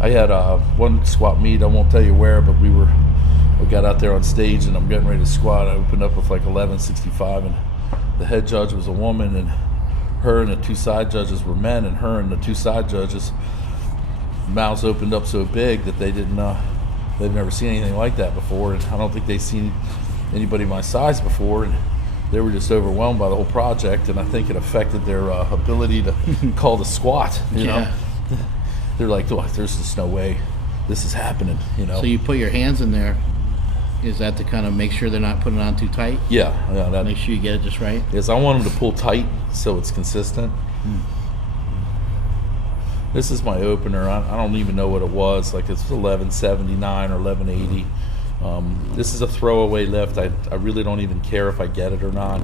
I had one squat meet. I won't tell you where, but we got out there on stage, and I'm getting ready to squat. I opened up with like 1165, and the head judge was a woman, and her and the two side judges were men, and her and the two side judges' mouths opened up so big that they've never seen anything like that before, and I don't think they've seen anybody my size before, and they were just overwhelmed by the whole project, and I think it affected their ability to call the squat. You know, they're like, oh, there's just no way this is happening. You know. So you put your hands in there. Is that to kind of make sure they're not putting it on too tight? Yeah. That, make sure you get it just right? Yes, I want them to pull tight so it's consistent. This is my opener. I don't even know what it was. Like it's 1179 or 1180. This is a throwaway lift. I really don't even care if I get it or not.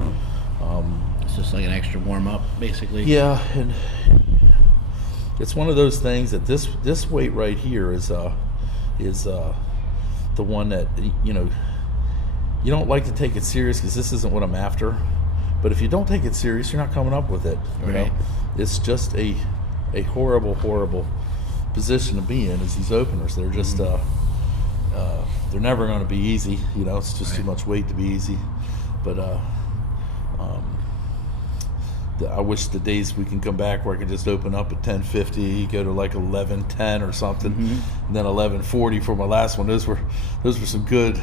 It's just like an extra warm-up, basically. Yeah, and it's one of those things that this weight right here is the one that, you know, you don't like to take it serious because this isn't what I'm after. But if you don't take it serious, you're not coming up with it. You know? It's just a horrible, horrible position to be in. Is these openers? They're just they're never going to be easy. You know, it's just too much weight to be easy. But I wish the days we can come back where I can just open up at 1050, go to like 1110 or something, and then 1140 for my last one. Those were some good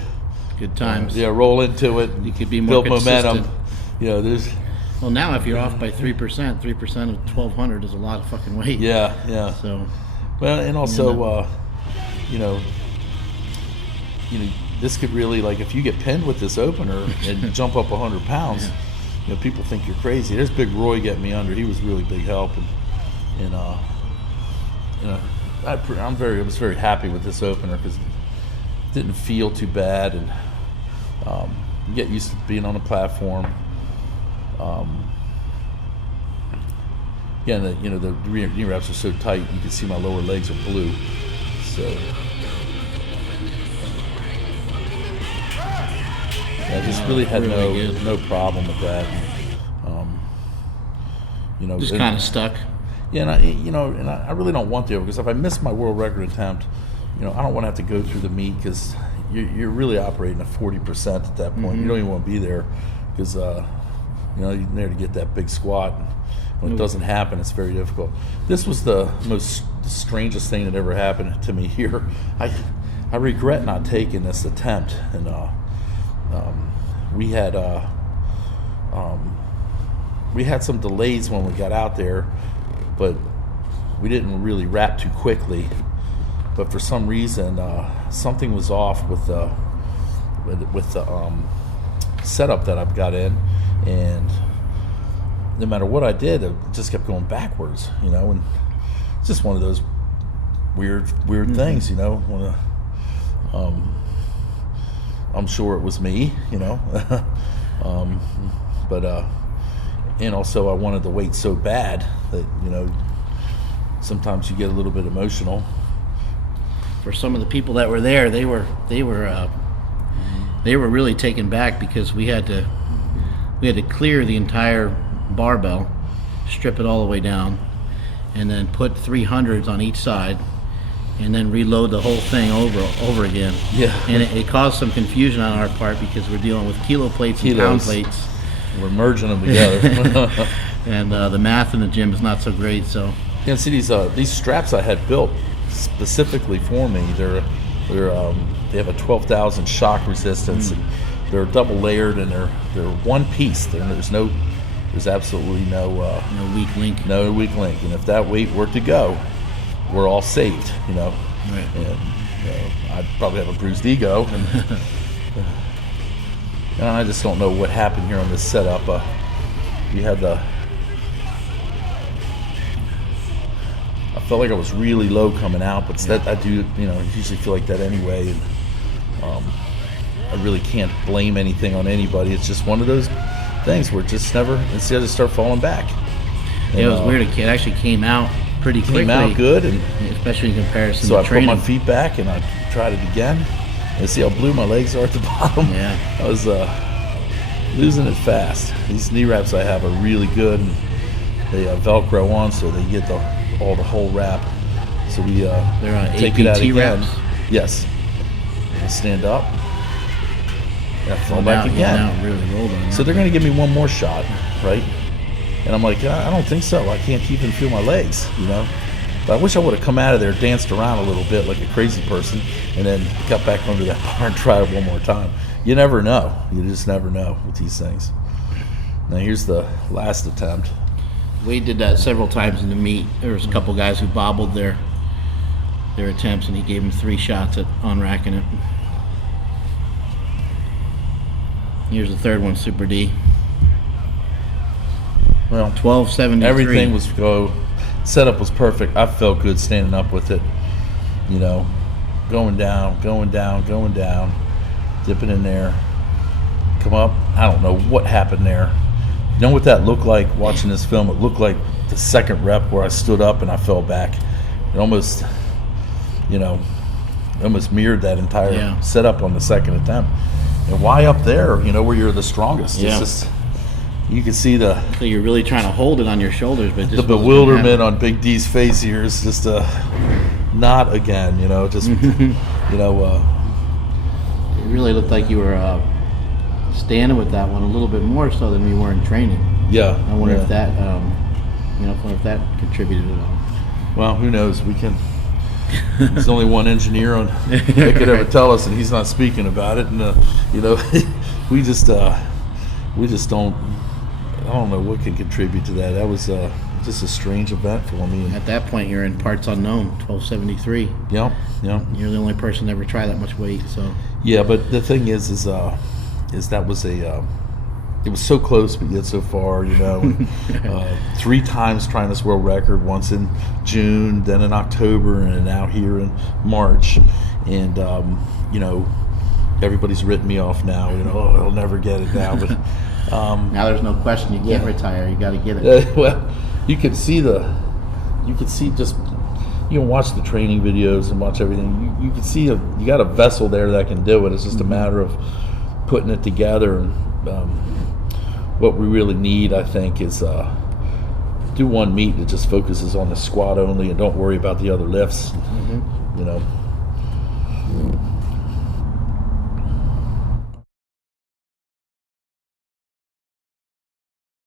times. Yeah, roll into it. You could be more build consistent. momentum. You know, there's. Well, now if you're off by 3% of 1,200 is a lot of fucking weight. Yeah. So. Well, and also, you know, this could really, like, if you get pinned with this opener and jump up 100 pounds. Yeah. You know, people think you're crazy. There's Big Roy getting me under. He was really big help, and you know, I was very happy with this opener because it didn't feel too bad, and you get used to being on a platform. Yeah, and the knee wraps are so tight. You can see my lower legs are blue. So I just really had no problem with that. You know, just kind of stuck. Yeah, and I really don't want to, because if I miss my world record attempt, you know, I don't want to have to go through the meet, because you're really operating at 40% at that point. You don't even want to be there, because you know, you're there to get that big squat. When it doesn't happen, it's very difficult. This was the strangest thing that ever happened to me here. I regret not taking this attempt, and we had some delays when we got out there, but we didn't really wrap too quickly. But for some reason, something was off with the setup that I've got in, and no matter what I did, it just kept going backwards. You know, and it's just one of those weird things. You know, I'm sure it was me. You know, but. And also, I wanted the weight so bad that, you know, sometimes you get a little bit emotional. For some of the people that were there, they were really taken back, because we had to clear the entire barbell, strip it all the way down, and then put 300s on each side, and then reload the whole thing over again. Yeah. And it caused some confusion on our part, because we're dealing with kilo plates and pound plates. We're merging them together. And the math in the gym is not so great. So yeah, see these straps I had built specifically for me. They have a 12,000 shock resistance. And they're double layered, and they're one piece. There's absolutely no weak link. No weak link. And if that weight were to go, we're all saved. You know. Right. And I'd probably have a bruised ego. And I just don't know what happened here on this setup. You had I felt like I was really low coming out, but that I do, you know, usually feel like that anyway. And I really can't blame anything on anybody. It's just one of those things where it just never, instead I just start falling back. And, it was weird. It actually came out pretty quickly. Came out good, and especially in comparison to training. So I put my feet back and I tried it again. And see how blue my legs are at the bottom. Yeah. I was losing it fast. These knee wraps I have are really good. And they Velcro on, so they get all the whole wrap So we They're on take it out APT again. reps. Yes. I stand up. And I fall Well, back now- again. Now it really rolled on So that. they're going to give me one more shot, right? And I'm like, I don't think so. I can't even feel my legs, you know? But I wish I would have come out of there, danced around a little bit like a crazy person, and then got back under that bar and tried it one more time. You never know. You just never know with these things. Now here's the last attempt. Wade did that several times in the meet. There was a couple guys who bobbled their attempts, and he gave them 3 shots at unracking it. Here's the third one, Super D. Well, 1273. everything was setup was perfect. I felt good standing up with it. You know, going down, dipping in there, come up. I don't know what happened there. You know what that looked like watching this film? It looked like the second rep where I stood up and I fell back. It almost, you know, almost mirrored that entire setup on the second attempt. And why up there, you know, where you're the strongest? Yeah. It's just, you can see the So you're really trying to hold it on your shoulders, but it just the wasn't gonna bewilderment happen. on Big D's face here is just not again, you know, just you know, It really looked like you were standing with that one a little bit more so than we were in training. yeah. I wonder yeah. if that, if that contributed at all. Well, who knows? We can. There's only one engineer on that could ever tell us, and he's not speaking about it. And you know, we just don't. I don't know what can contribute to that. That was just a strange event for me. At that point, you're in parts unknown, 1273. Yep. You're the only person to ever try that much weight, so. Yeah, but the thing is that was it was so close but yet so far, you know. And, 3 times trying this world record, once in June, then in October, and now here in March. And you know, everybody's written me off now. You know, oh, I'll never get it now. But Now there's no question, you can't retire, you got to get it. well, you can see just, you can watch the training videos and watch everything. You can see you got a vessel there that can do it. It's just a matter of putting it together. And what we really need, I think, is do one meet that just focuses on the squat only and don't worry about the other lifts. You know.